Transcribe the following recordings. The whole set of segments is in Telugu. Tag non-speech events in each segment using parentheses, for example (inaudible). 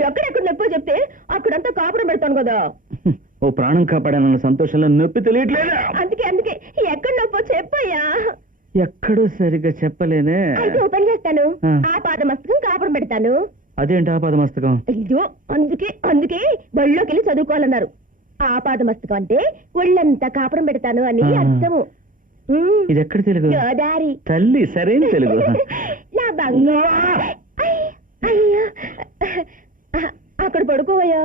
ఎక్కడెక్కడ నొప్పో చెప్తే అక్కడంతా కాపురం పెడతాను కదా. ఓ ప్రాణం కాపాడానన్న సంతోషంలో నొప్పి తెలియట్లేదా? అందుకే అందుకే. ఎక్కడ నొప్పో చెప్పయ్యా. ఎక్కడో సరిగ్గా చెప్పలేనే అయితే ఓ పని చేస్తాను. ఆ. ఆ పాద మస్తకం కాపురం పెడతాను. అదేంటి ఆపాద మస్తకం? అయ్యో అందుకే అందుకే బళ్ళోకి వెళ్ళి చదువుకోవాలన్నారు. ఆ పాద మస్తకం అంటే ఒళ్ళంతా కాపురం పెడతాను అని ఆ. అర్థము. ఇది ఎక్కడ తెలుగు? గోదారి. తల్లి సరైన తెలుగు. (laughs) నా బంగారు అయ్, అయ్యో అ- అక్కడ పడుకోవయ్యా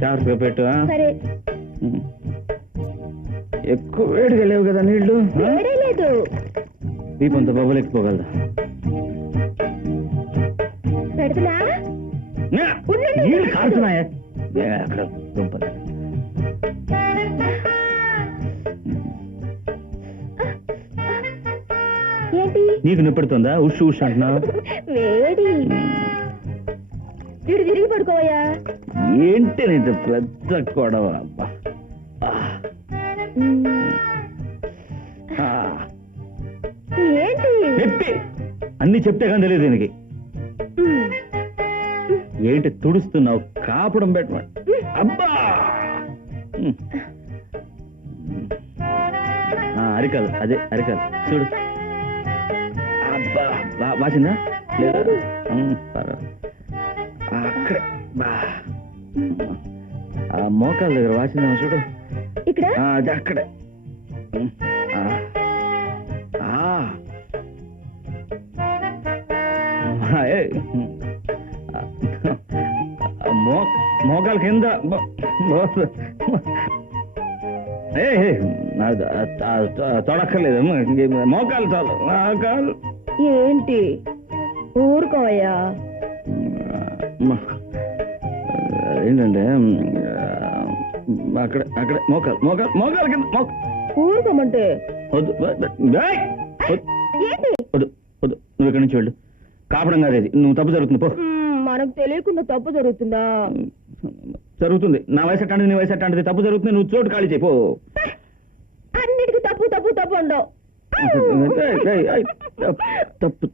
జాగ్రత్తగా పెట్టు ఆ? సరే. ఎక్కువ వేడిగా లేవు కదా నీళ్ళు ఆ? వేడే లేదు దీపంతో బొబ్బలు ఎక్కిపోగలదా పెడుతున్నా న్యా! ఉండు, ఉండు, నీళ్ళు ఉండు. కారుతున్నాయా ఏ, అక్కడ దుంపలు. ఏంటి నీకు నొప్పెడుతుందా ఉష్ ఉష్ అంటున్నావు వేడి ఇటు తిరిగి పడుకోవయ్యా. ఏంటి నీది పెద్ద గొడవ? అబ్బా. ఆ. ఏంటి? చెప్పి. అన్ని చెప్తే కానీ తెలియదు దీనికి. ఉమ్. ఏంటి తుడుస్తున్నావు? కాపడం పెట్టమని. అబ్బా! ఉమ్. ఆ, అరికాలు. అదే అరికాలు. చూడు. అబ్బా లేదా. ఉమ్, పర్వాలేదు. ఆ, అక్కడే. బా. ఆ మోకాల దగ్గర వాసిందా చూడు. ఇక్కడ? ఆ, అది అక్కడే. ఉమ్, ఆ. ఆ. ఆ, ఏయ్. ఆ, మో మోకాల కింద. మో- మో- ఏ ఏ, అది, ఆ, ఆ, ఆ, తొడక్కర్లేదు. మోకాలు చాలు మోకాలు ఏంటి? ఊరుకోవయ్యా. ఏంటంటే అక్కడ అక్కడ మోకాలు మోకాలు మోకాలు కింద మోక ఊరుకోమంటే. వద్దు వద్దు. వద్దు నువ్వు ఇక్కడి నుంచి వెళ్ళు. కాపడం కాదు ఇది. నువ్వు తప్పు జరుగుతుంది పో. మనకు తెలియకుండా తప్పు జరుగుతుందా? జరుగుతుంది. నా వయసు అట్టాంటిది నీ వయసు అట్టాంటిది తప్పు జరుగుతుంది నువ్వు చోటు ఖాళీ చేయి పో. అన్నిటికీ తప్పు తప్పు తప్పు ఉండవు తప్పు